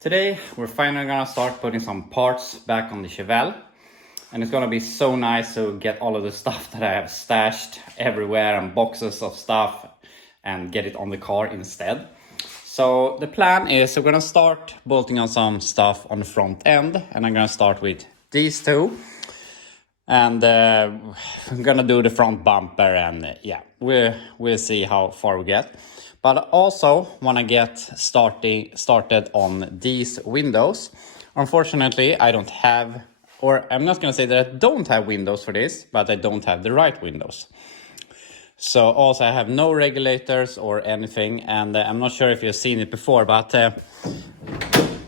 Today we're finally gonna start putting some parts back on the Chevelle, and it's gonna be so nice to get all of the stuff that I have stashed everywhere and boxes of stuff and get it on the car instead. So the plan is we're gonna start bolting on some stuff on the front end, and I'm gonna start with these two, and I'm gonna do the front bumper, and yeah, we'll see how far we get. But also want to get started on these windows. Unfortunately, I don't have, or I'm not going to say that I don't have windows for this, but I don't have the right windows. So also I have no regulators or anything, and I'm not sure if you've seen it before, but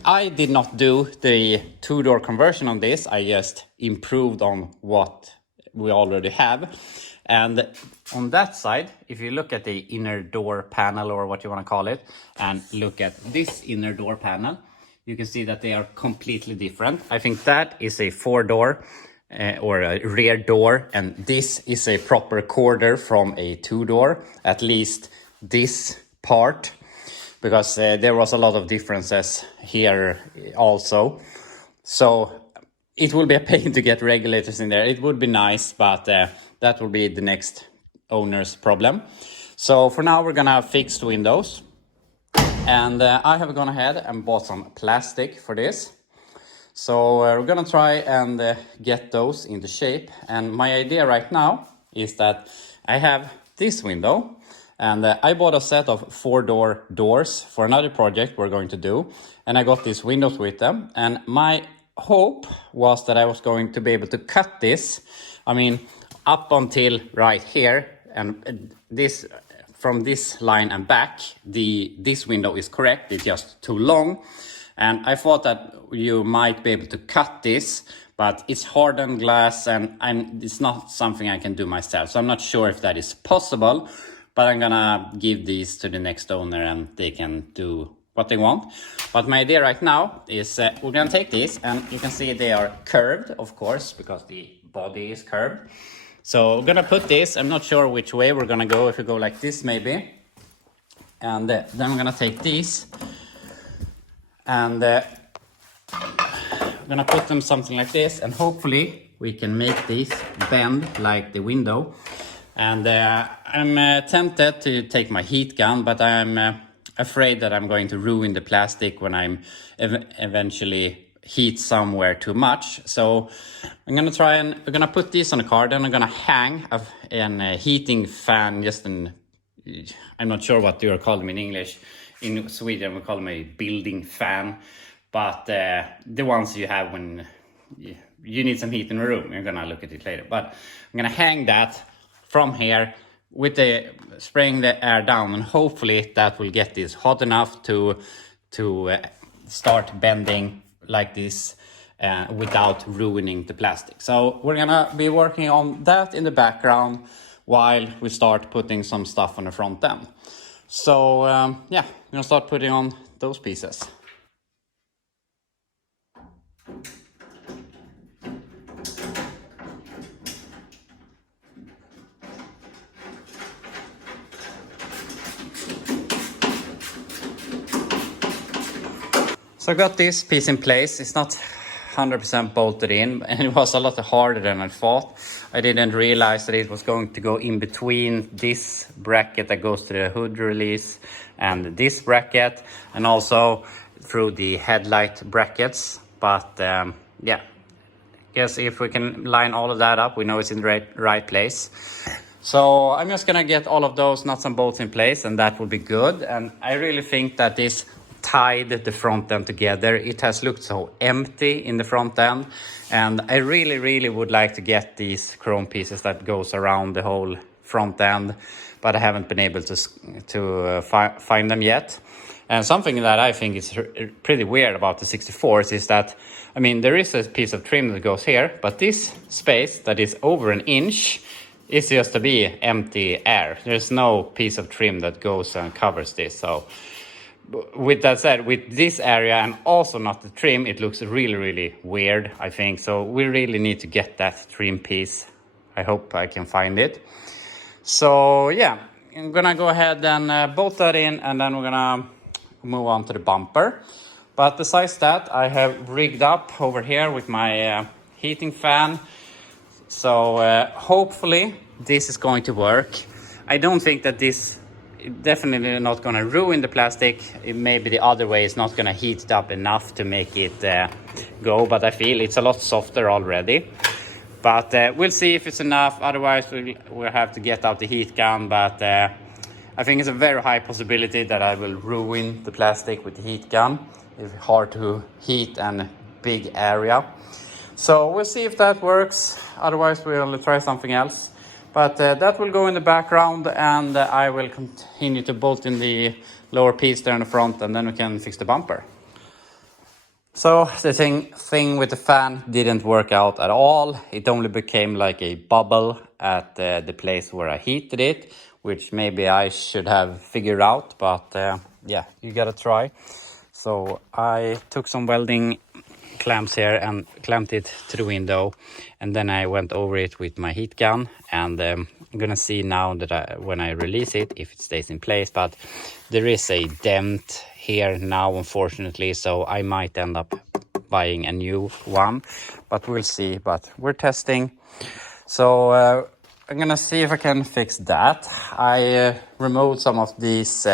I did not do the two-door conversion on this. I just improved on what we already have. And on that side, if you look at the inner door panel, or what you want to call it, and look at this inner door panel, you can see that they are completely different. I think that is a four-door or a rear door, and this is a proper quarter from a two-door, at least this part, because there was a lot of differences here also. So it will be a pain to get regulators in there. It would be nice, but that will be the next owner's problem. So for now, we're gonna fix the windows. And I have gone ahead and bought some plastic for this. So we're gonna try and get those into shape. And my idea right now is that I have this window, and I bought a set of four-door doors for another project we're going to do. And I got these windows with them. And my hope was that I was going to be able to cut this. I mean, up until right here, and this from this line and back, this window is correct. It's just too long, and I thought that you might be able to cut this, but it's hardened glass, and it's not something I can do myself. So I'm not sure if that is possible, but I'm gonna give these to the next owner and they can do what they want. But my idea right now is we're gonna take these, and you can see they are curved, of course, because the body is curved. So we're gonna put this, I'm not sure which way we're gonna go, if we go like this maybe. And then we're gonna take these, and we're gonna put them something like this, and hopefully we can make these bend like the window. And I'm tempted to take my heat gun, but I'm afraid that I'm going to ruin the plastic when I'm eventually heat somewhere too much. So I'm gonna try, and we're gonna put this on the car, then I'm gonna hang a heating fan, I'm not sure what you call them in English. In Sweden we call them a building fan, but the ones you have when you need some heat in the room. You're gonna look at it later, but I'm gonna hang that from here with the spraying the air down, and hopefully that will get this hot enough to start bending like this without ruining the plastic. So we're gonna be working on that in the background while we start putting some stuff on the front end. So yeah, we're gonna start putting on those pieces. So I got this piece in place. It's not 100% bolted in, and it was a lot harder than I thought. I didn't realize that it was going to go in between this bracket that goes to the hood release and this bracket, and also through the headlight brackets. But yeah, I guess if we can line all of that up, we know it's in the right place. So I'm just gonna get all of those nuts and bolts in place, and that will be good. And I really think that this tied the front end together. It has looked so empty in the front end, and I really would like to get these chrome pieces that goes around the whole front end, but I haven't been able to find them yet. And something that I think is pretty weird about the 64s is that, I mean, there is a piece of trim that goes here, but this space that is over an inch is just to be empty air. There's no piece of trim that goes and covers this. So with that said, with this area and also not the trim, it looks really weird, I think. So we really need to get that trim piece. I hope I can find it. So yeah, I'm gonna go ahead and bolt that in, and then we're gonna move on to the bumper. But besides that, I have rigged up over here with my heating fan. So hopefully this is going to work. I don't think that this definitely not going to ruin the plastic. Maybe the other way is not going to heat it up enough to make it go, but I feel it's a lot softer already. But we'll see if it's enough. Otherwise we'll have to get out the heat gun. But I think it's a very high possibility that I will ruin the plastic with the heat gun. It's hard to heat a big area. So we'll see if that works. Otherwise we'll try something else. But that will go in the background, and I will continue to bolt in the lower piece there in the front, and then we can fix the bumper. So the thing with the fan didn't work out at all. It only became like a bubble at the place where I heated it, which maybe I should have figured out, but yeah, you gotta try. So I took some welding clamps here and clamped it to the window, and then I went over it with my heat gun, and I'm gonna see now that when I release it if it stays in place. But there is a dent here now, unfortunately, so I might end up buying a new one, but we'll see. But we're testing, so I'm gonna see if I can fix that. I removed some of these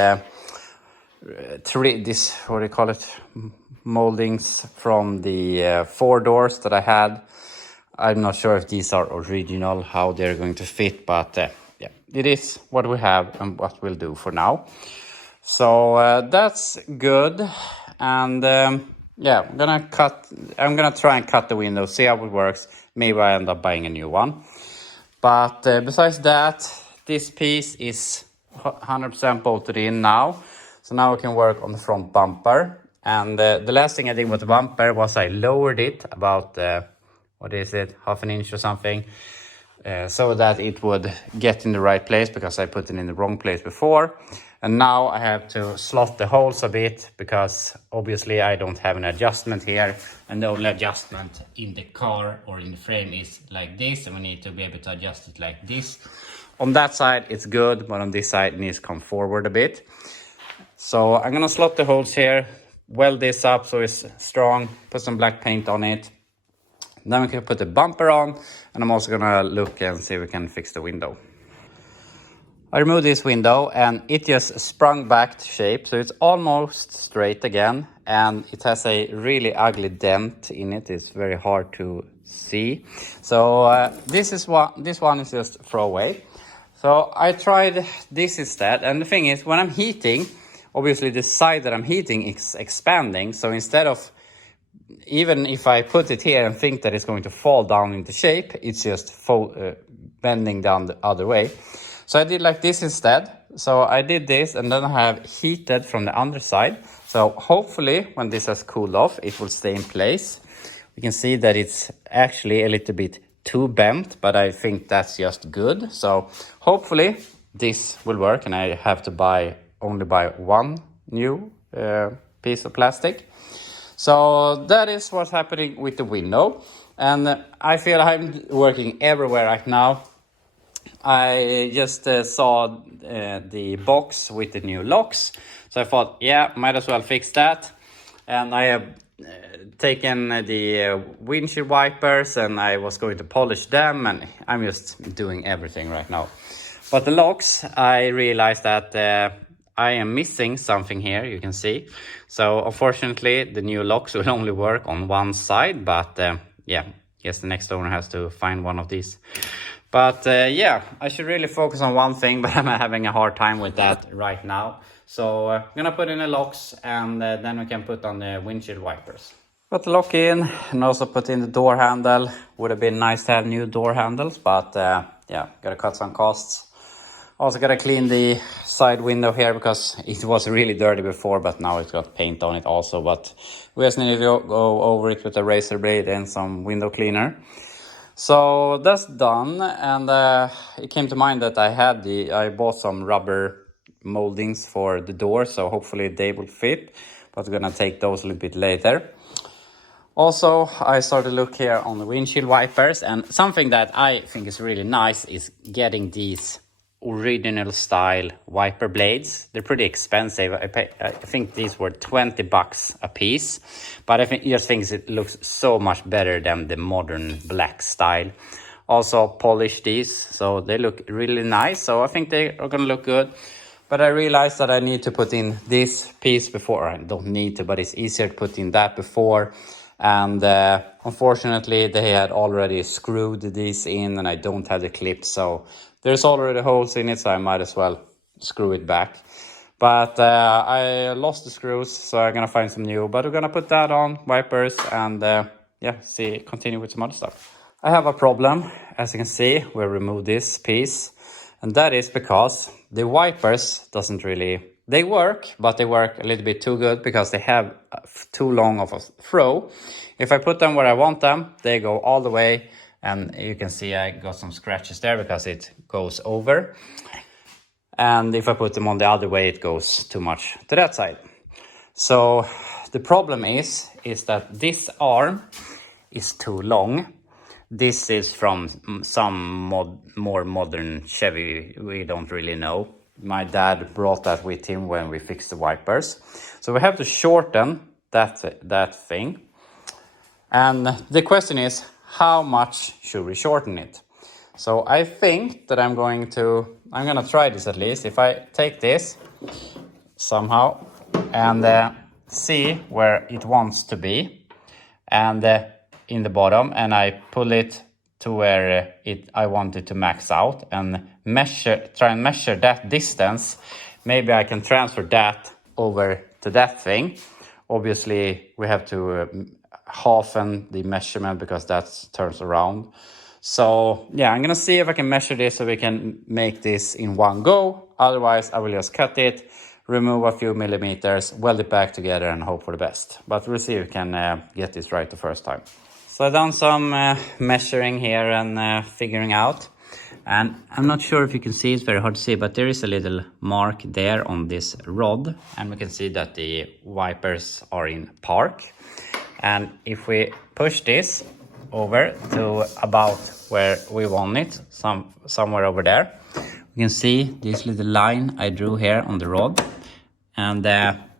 what do you call it, moldings from the 4 doors that I had. I'm not sure if these are original, how they're going to fit, but yeah, it is what we have and what we'll do for now. So that's good. And yeah, I'm gonna try and cut the window, see how it works. Maybe I end up buying a new one. But besides that, this piece is 100% bolted in now. So now we can work on the front bumper. And the last thing I did with the bumper was I lowered it about, what is it, half an inch or something, so that it would get in the right place, because I put it in the wrong place before. And now I have to slot the holes a bit, because obviously I don't have an adjustment here. And the only adjustment in the car or in the frame is like this, and we need to be able to adjust it like this. On that side it's good, but on this side it needs to come forward a bit. So I'm gonna slot the holes here, weld this up so it's strong, put some black paint on it. Then we can put the bumper on, and I'm also gonna look and see if we can fix the window. I removed this window and it just sprung back to shape, so it's almost straight again, and it has a really ugly dent in it. It's very hard to see. So this one is just throw away. So I tried this instead, and the thing is, when I'm heating, obviously the side that I'm heating is expanding, so instead of, even if I put it here and think that it's going to fall down into shape, it's just bending down the other way. So I did like this instead. So I did this, and then I have heated from the underside. So hopefully when this has cooled off, it will stay in place. We can see that it's actually a little bit too bent, but I think that's just good. So hopefully this will work, and I have to only buy one new piece of plastic. So that is what's happening with the window, and I feel I'm working everywhere right now. I just saw the box with the new locks, so I thought, yeah, might as well fix that. And I have taken the windshield wipers, and I was going to polish them, and I'm just doing everything right now. But the locks, I realized that I am missing something here, you can see. So unfortunately the new locks will only work on one side, but yeah, guess the next owner has to find one of these. But yeah, I should really focus on one thing, but I'm having a hard time with that right now. So I'm gonna put in the locks, and then we can put on the windshield wipers. Put the lock in, and also put in the door handle. Would have been nice to have new door handles, but yeah, gotta cut some costs. Also gotta clean the side window here, because it was really dirty before, but now it's got paint on it also. But we just need to go over it with a razor blade and some window cleaner. So that's done, and it came to mind that I bought some rubber moldings for the door, so hopefully they will fit, but we're gonna take those a little bit later. Also, I started to look here on the windshield wipers, and something that I think is really nice is getting these original style wiper blades. They're pretty expensive. I think these were 20 bucks a piece, but I just think it looks so much better than the modern black style. Also polished these, so they look really nice, so I think they are gonna look good. But I realized that I need to put in this piece before. I don't need to, but it's easier to put in that before. And unfortunately they had already screwed these in and I don't have the clips, so there's already holes in it, so I might as well screw it back. But I lost the screws, so I'm gonna find some new, but we're gonna put that on, wipers, and yeah, continue with some other stuff. I have a problem. As you can see, we'll remove this piece, and that is because the wipers doesn't really, they work, but they work a little bit too good because they have too long of a throw. If I put them where I want them, they go all the way, and you can see I got some scratches there because it goes over. And if I put them on the other way, it goes too much to that side. So the problem is that this arm is too long. This is from some more modern Chevy, we don't really know. My dad brought that with him when we fixed the wipers. So we have to shorten that thing. And the question is, how much should we shorten it? So I think that I'm gonna try this at least. If I take this somehow and see where it wants to be, and in the bottom, and I pull it to where I want it to max out, and try and measure that distance. Maybe I can transfer that over to that thing. Obviously we have to halfen the measurement because that turns around. So yeah, I'm gonna see if I can measure this so we can make this in one go. Otherwise I will just cut it, remove a few millimeters, weld it back together, and hope for the best. But we'll see if we can get this right the first time. So I've done some measuring here and figuring out. And I'm not sure if you can see, it's very hard to see, but there is a little mark there on this rod. And we can see that the wipers are in park. And if we push this over to about where we want it, somewhere over there, we can see this little line I drew here on the rod. And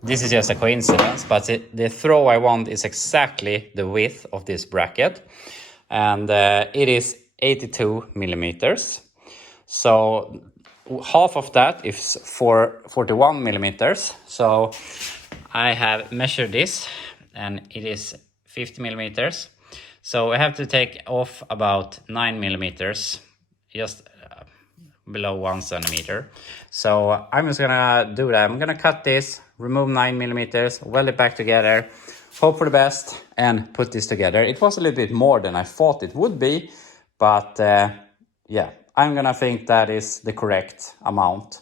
this is just a coincidence, but the throw I want is exactly the width of this bracket. And it is 82 millimeters. So half of that is for 41 millimeters. So I have measured this, and it is 50 millimeters. So I have to take off about 9 millimeters, just below 1 centimeter. So I'm just gonna do that. I'm gonna cut this, remove 9 millimeters, weld it back together, hope for the best, and put this together. It was a little bit more than I thought it would be, but yeah, I'm gonna think that is the correct amount.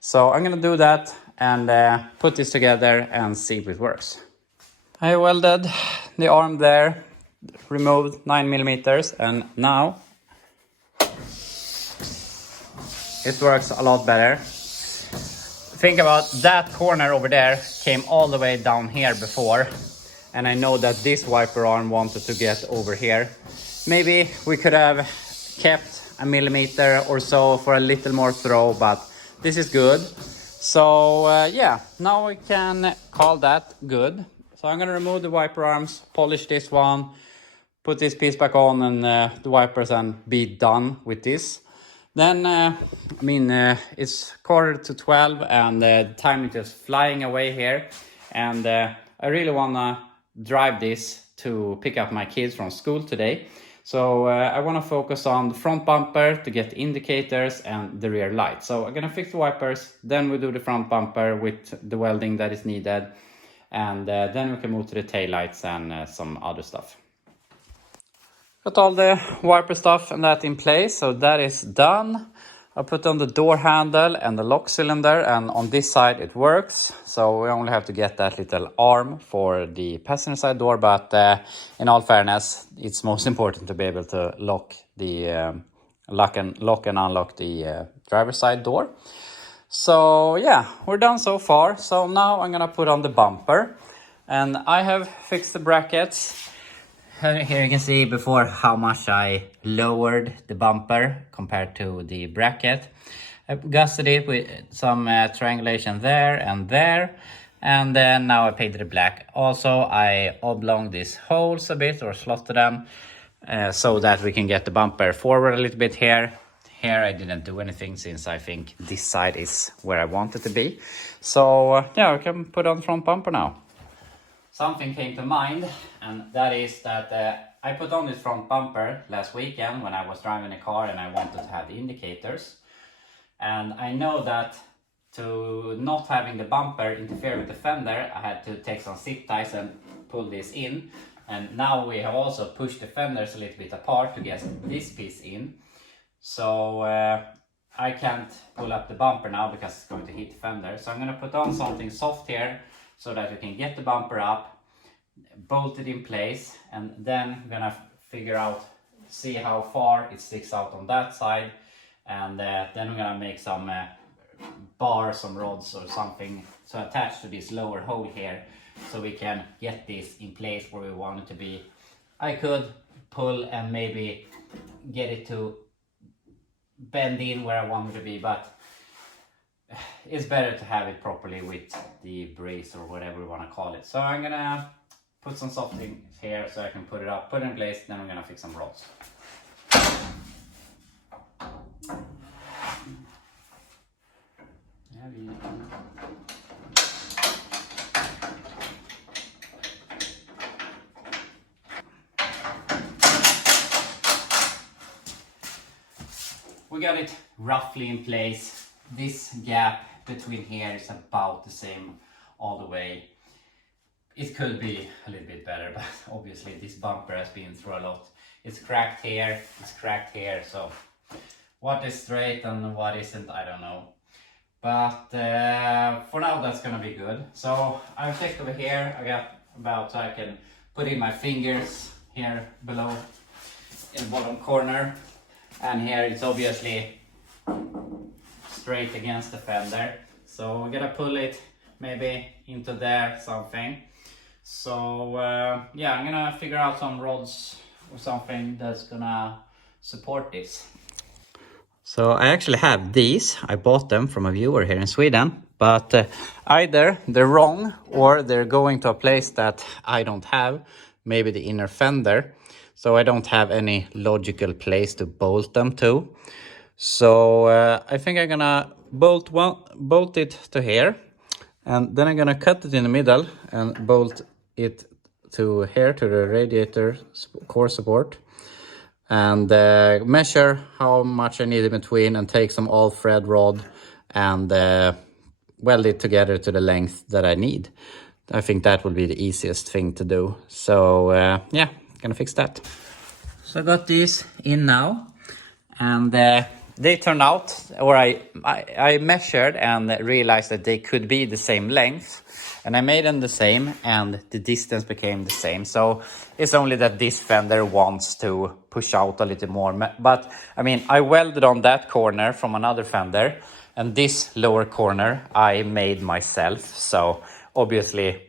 So I'm gonna do that and put this together and see if it works. I welded the arm there, removed 9 millimeters, and now it works a lot better. Think about that corner over there came all the way down here before, and I know that this wiper arm wanted to get over here. Maybe we could have kept a millimeter or so for a little more throw, but this is good. So yeah, now we can call that good. So I'm gonna remove the wiper arms, polish this one, put this piece back on, and the wipers, and be done with this. Then, it's 11:45 and the time is just flying away here. And I really wanna drive this to pick up my kids from school today. So I wanna focus on the front bumper to get indicators and the rear light. So I'm gonna fix the wipers, then we do the front bumper with the welding that is needed. And then we can move to the taillights and some other stuff. Got all the wiper stuff and that in place, so that is done. I put on the door handle and the lock cylinder, and on this side it works. So we only have to get that little arm for the passenger side door, but in all fairness, it's most important to be able to lock and unlock the driver's side door. So yeah, we're done so far. So now I'm gonna put on the bumper, and I have fixed the brackets. Here you can see before how much I lowered the bumper compared to the bracket. I gusted it with some triangulation there, and then now I painted it black. Also, I oblonged these holes a bit, or slotted them, so that we can get the bumper forward a little bit here. Here I didn't do anything since I think this side is where I want it to be. So yeah, we can put on the front bumper now. Something came to mind, and that is that I put on this front bumper last weekend when I was driving a car and I wanted to have the indicators. And I know that to not having the bumper interfere with the fender, I had to take some zip ties and pull this in. And now we have also pushed the fenders a little bit apart to get this piece in. So I can't pull up the bumper now because it's going to hit the fender. So I'm going to put on something soft here so that we can get the bumper up, bolt it in place, and then I'm going to figure out, see how far it sticks out on that side. And then I'm gonna make some bars, some rods or something to attach to this lower hole here, so we can get this in place where we want it to be. I could pull and maybe get it to bend in where I want it to be, but it's better to have it properly with the brace or whatever we want to call it. So I'm gonna put some soft things here so I can put it up, put it in place, then I'm gonna fix some rods. We got it roughly in place. This gap between here is about the same all the way. It could be a little bit better, but obviously this bumper has been through a lot. It's cracked here, it's cracked here, so what is straight and what isn't, I don't know. But for now that's gonna be good. So I've checked over here, I got about, so I can put in my fingers here below in the bottom corner. And here it's obviously straight against the fender. So we're gonna pull it maybe into there, something. So yeah, I'm gonna figure out some rods or something that's gonna support this. So I actually have these. I bought them from a viewer here in Sweden, but either they're wrong or they're going to a place that I don't have, maybe the inner fender. So I don't have any logical place to bolt them to. So I think I'm gonna bolt it to here, and then I'm gonna cut it in the middle and bolt it to here, to the radiator core support. And measure how much I need in between and take some all thread rod and weld it together to the length that I need. I think that will be the easiest thing to do. So yeah, gonna fix that. So I got these in now, and they turned out, or I measured and realized that they could be the same length. And I made them the same and the distance became the same. So it's only that this fender wants to push out a little more. But I mean, I welded on that corner from another fender, and this lower corner I made myself. So obviously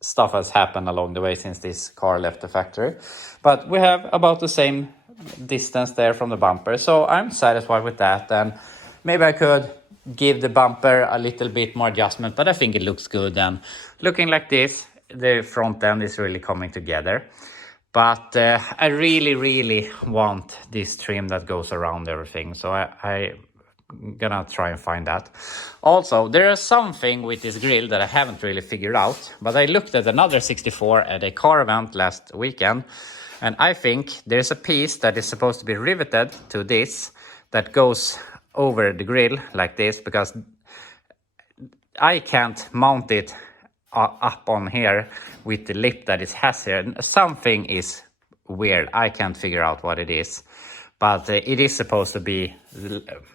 stuff has happened along the way since this car left the factory. But we have about the same distance there from the bumper. So I'm satisfied with that. And maybe I could give the bumper a little bit more adjustment, but I think it looks good. And looking like this, the front end is really coming together. But I really want this trim that goes around everything. So I'm gonna try and find that. Also, there is something with this grill that I haven't really figured out, but I looked at another 64 at a car event last weekend, and I think there's a piece that is supposed to be riveted to this that goes over the grill like this, because I can't mount it up on here with the lip that it has here. Something is weird. I can't figure out what it is, but it is supposed to be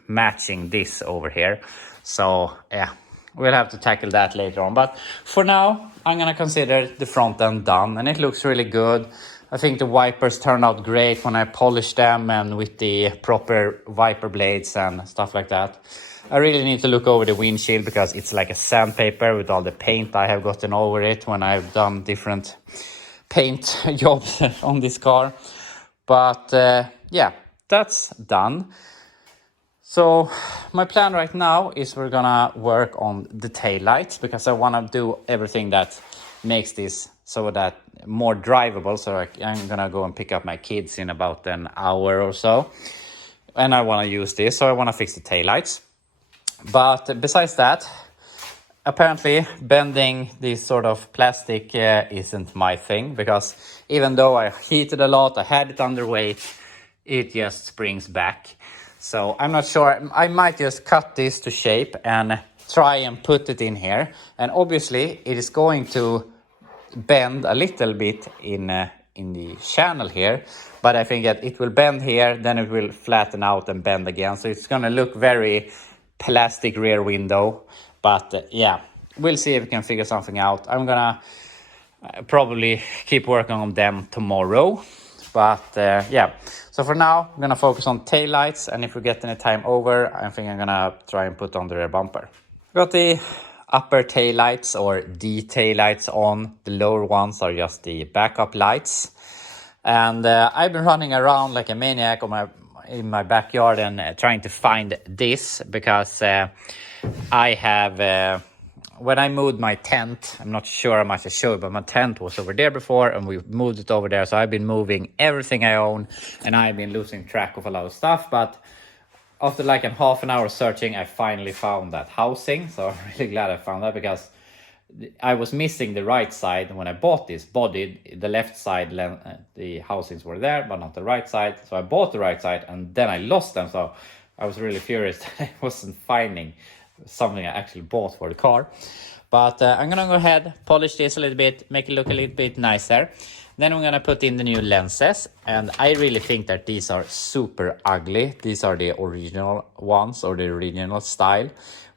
matching this over here. So yeah, we'll have to tackle that later on. But for now, I'm gonna consider the front end done, and it looks really good. I think the wipers turned out great when I polished them and with the proper wiper blades and stuff like that. I really need to look over the windshield because it's like a sandpaper with all the paint I have gotten over it when I've done different paint jobs on this car. But yeah, that's done. So my plan right now is we're gonna work on the tail lights, because I want to do everything that makes this so that more drivable. So I'm gonna go and pick up my kids in about an hour or so, and I want to use this, so I want to fix the tail lights. But besides that, apparently bending this sort of plastic isn't my thing, because even though I heated a lot, I had it underweight, it just springs back. So I'm not sure. I might just cut this to shape and try and put it in here. And obviously it is going to bend a little bit in the channel here, but I think that it will bend here, then it will flatten out and bend again. So it's gonna look very plastic rear window. But yeah, we'll see if we can figure something out. I'm gonna probably keep working on them tomorrow. But yeah, so for now, I'm gonna focus on tail lights, and if we get any time over, I think I'm gonna try and put on the rear bumper. Got the upper tail lights, or the tail lights, on. The lower ones are just the backup lights. And I've been running around like a maniac in my backyard and trying to find this, because I have when I moved my tent, I'm not sure how much I showed, but my tent was over there before and we moved it over there. So I've been moving everything I own, and I've been losing track of a lot of stuff. But after like a half an hour searching, I finally found that housing. So I'm really glad I found that, because I was missing the right side when I bought this body. The left side, the housings were there, but not the right side. So I bought the right side and then I lost them. So I was really furious that I wasn't finding something I actually bought for the car. But I'm gonna go ahead, polish this a little bit, make it look a little bit nicer. Then I'm gonna put in the new lenses, and I really think that these are super ugly. These are the original ones, or the original style,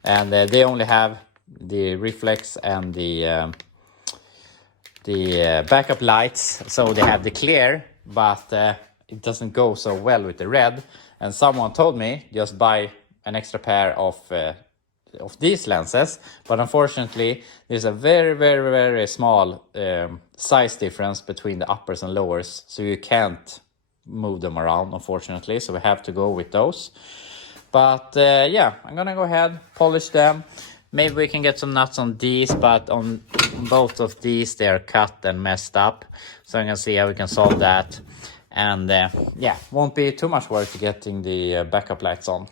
and they only have the reflex and the backup lights. So they have the clear, but it doesn't go so well with the red. And someone told me just buy an extra pair of these lenses, but unfortunately there's a very, very, very small size difference between the uppers and lowers, so you can't move them around, unfortunately. So we have to go with those. But yeah, I'm gonna go ahead, polish them. Maybe we can get some nuts on these, but on both of these they are cut and messed up. So I'm gonna see how we can solve that. And yeah, won't be too much work to getting the backup lights on.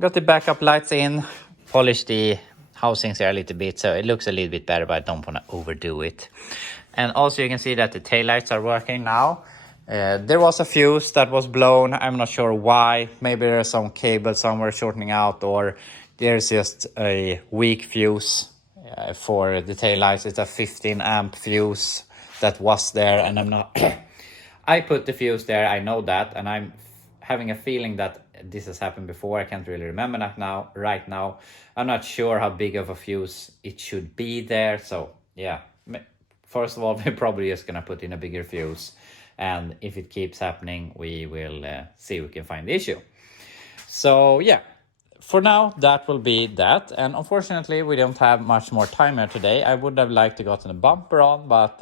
Got the backup lights in, polished the housings here a little bit, so it looks a little bit better, but I don't want to overdo it. And also you can see that the taillights are working now. There was a fuse that was blown. I'm not sure why. Maybe there's some cable somewhere shortening out, or there's just a weak fuse for the taillights. It's a 15 amp fuse that was there, and I'm not... I put the fuse there, I know that, and I'm having a feeling that this has happened before. I can't really remember that now. Right now, I'm not sure how big of a fuse it should be there. So yeah, first of all, we're probably just gonna put in a bigger fuse, and if it keeps happening, we will see if we can find the issue. So yeah, for now, that will be that. And unfortunately, we don't have much more time here today. I would have liked to gotten a bumper on, but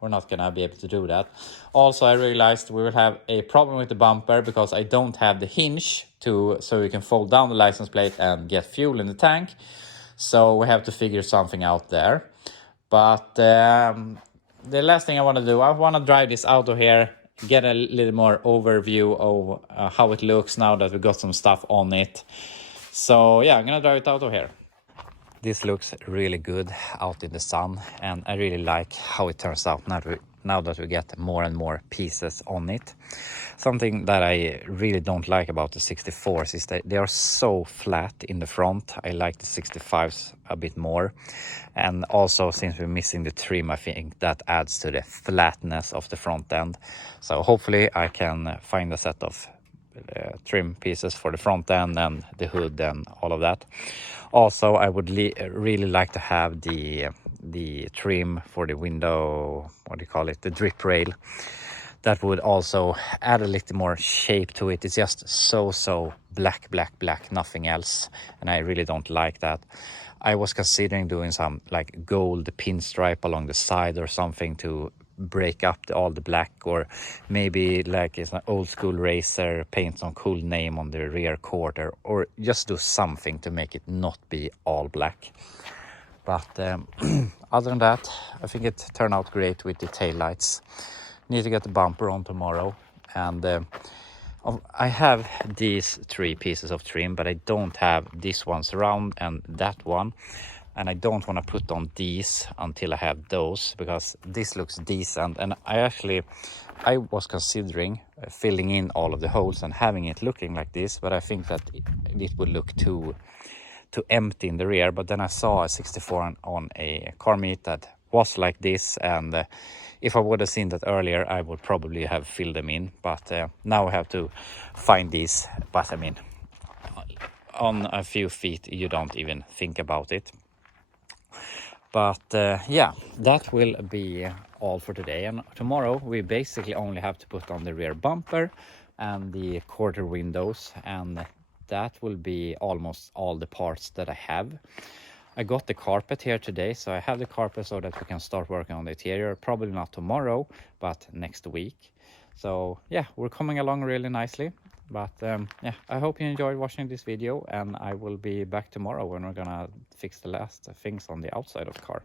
we're not gonna be able to do that. Also, I realized we will have a problem with the bumper, because I don't have the hinge so you can fold down the license plate and get fuel in the tank. So we have to figure something out there. But the last thing I want to do, I want to drive this out of here, get a little more overview of how it looks now that we got some stuff on it. So yeah, I'm gonna drive it out of here. This looks really good out in the sun, and I really like how it turns out now that we get more and more pieces on it. Something that I really don't like about the 64s is that they are so flat in the front. I like the 65s a bit more. And also, since we're missing the trim, I think that adds to the flatness of the front end. So hopefully I can find a set of trim pieces for the front end and the hood and all of that. Also, I would really like to have the trim for the window, what do you call it, the drip rail. That would also add a little more shape to it. It's just so black, nothing else, and I really don't like that. I was considering doing some like gold pinstripe along the side or something to break up all the black, or maybe like it's an old school racer, paint some cool name on the rear quarter, or just do something to make it not be all black. But other than that, I think it turned out great with the taillights. Need to get the bumper on tomorrow, and I have these 3 pieces of trim, but I don't have this one surround and that one, and I don't want to put on these until I have those, because this looks decent. And I was considering filling in all of the holes and having it looking like this, but I think that it would look too empty in the rear. But then I saw a 64 on a car meet that was like this, and if I would have seen that earlier, I would probably have filled them in. But now I have to find these. But I mean, on a few feet you don't even think about it. But yeah, that will be all for today. And tomorrow we basically only have to put on the rear bumper and the quarter windows, and that will be almost all the parts that I have. I got the carpet here today, so I have the carpet so that we can start working on the interior. Probably not tomorrow, but next week. So yeah, we're coming along really nicely. But yeah, I hope you enjoyed watching this video, and I will be back tomorrow when we're gonna fix the last things on the outside of the car.